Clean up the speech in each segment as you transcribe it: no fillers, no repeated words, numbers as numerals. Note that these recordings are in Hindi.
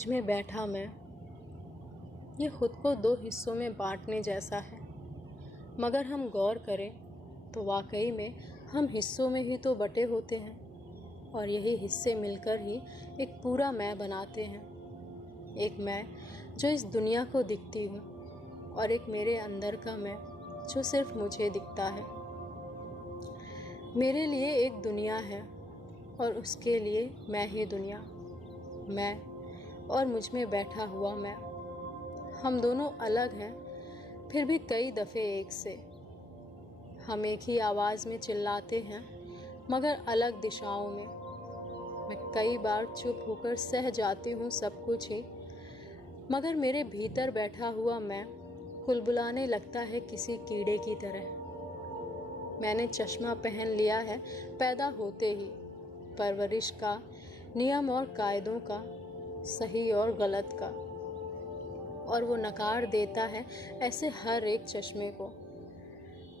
मुझ में बैठा मैं, ये खुद को दो हिस्सों में बांटने जैसा है। मगर हम गौर करें तो वाकई में हम हिस्सों में ही तो बटे होते हैं और यही हिस्से मिलकर ही एक पूरा मैं बनाते हैं। एक मैं जो इस दुनिया को दिखती हूँ और एक मेरे अंदर का मैं जो सिर्फ मुझे दिखता है। मेरे लिए एक दुनिया है और उसके लिए मैं ही दुनिया। मैं और मुझ में बैठा हुआ मैं, हम दोनों अलग हैं फिर भी कई दफ़े एक से। हम एक ही आवाज़ में चिल्लाते हैं मगर अलग दिशाओं में। मैं कई बार चुप होकर सह जाती हूँ सब कुछ ही, मगर मेरे भीतर बैठा हुआ मैं कुलबुलाने लगता है किसी कीड़े की तरह। मैंने चश्मा पहन लिया है पैदा होते ही, परवरिश का, नियम और कायदों का, सही और गलत का, और वो नकार देता है ऐसे हर एक चश्मे को।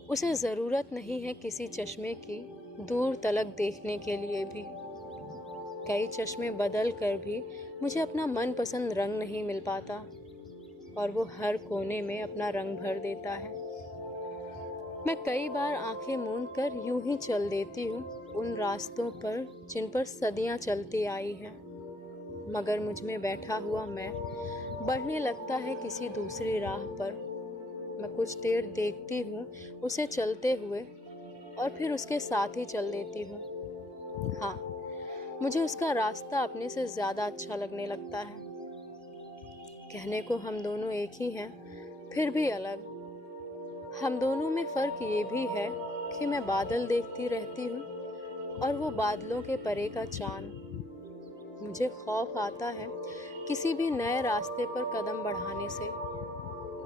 उसे ज़रूरत नहीं है किसी चश्मे की दूर तलक देखने के लिए भी। कई चश्मे बदल कर भी मुझे अपना मनपसंद रंग नहीं मिल पाता और वो हर कोने में अपना रंग भर देता है। मैं कई बार आंखें मूंद कर यूं ही चल देती हूँ उन रास्तों पर जिन पर सदियाँ चलती आई हैं, मगर मुझ में बैठा हुआ मैं बढ़ने लगता है किसी दूसरी राह पर। मैं कुछ देर देखती हूँ उसे चलते हुए और फिर उसके साथ ही चल देती हूँ। हाँ, मुझे उसका रास्ता अपने से ज़्यादा अच्छा लगने लगता है। कहने को हम दोनों एक ही हैं फिर भी अलग। हम दोनों में फ़र्क ये भी है कि मैं बादल देखती रहती हूँ और वो बादलों के परे का चाँद। मुझे खौफ आता है किसी भी नए रास्ते पर कदम बढ़ाने से,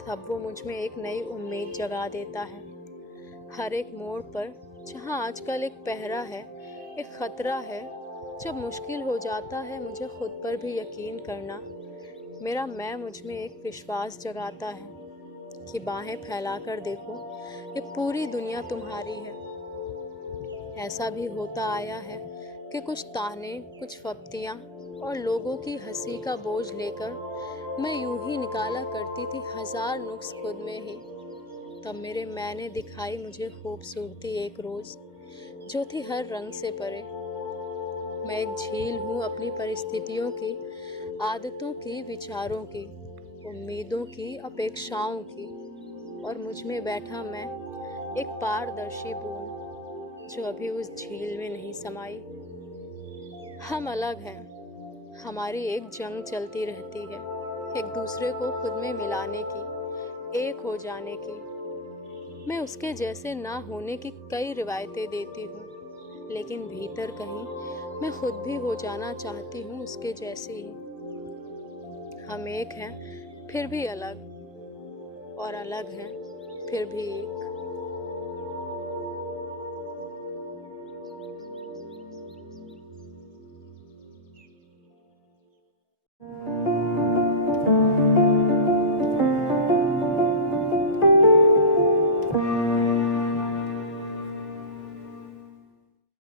तब वो मुझ में एक नई उम्मीद जगा देता है। हर एक मोड़ पर जहाँ आजकल एक पहरा है, एक ख़तरा है, जब मुश्किल हो जाता है मुझे खुद पर भी यकीन करना, मेरा मैं मुझ में एक विश्वास जगाता है कि बाहें फैला कर देखो, ये पूरी दुनिया तुम्हारी है। ऐसा भी होता आया है कि कुछ ताने, कुछ फप्तियाँ और लोगों की हंसी का बोझ लेकर मैं यूं ही निकाला करती थी हज़ार नुक्स खुद में ही। तब मेरे मैंने दिखाई मुझे खूबसूरती एक रोज़ जो थी हर रंग से परे। मैं एक झील हूँ अपनी परिस्थितियों की, आदतों की, विचारों की, उम्मीदों की, अपेक्षाओं की, और मुझ में बैठा मैं एक पारदर्शी बूंद जो अभी उस झील में नहीं समाई। हम अलग हैं, हमारी एक जंग चलती रहती है, एक दूसरे को खुद में मिलाने की, एक हो जाने की। मैं उसके जैसे ना होने की कई रिवायतें देती हूँ, लेकिन भीतर कहीं मैं खुद भी हो जाना चाहती हूँ उसके जैसे ही। हम एक हैं फिर भी अलग, और अलग हैं फिर भी एक।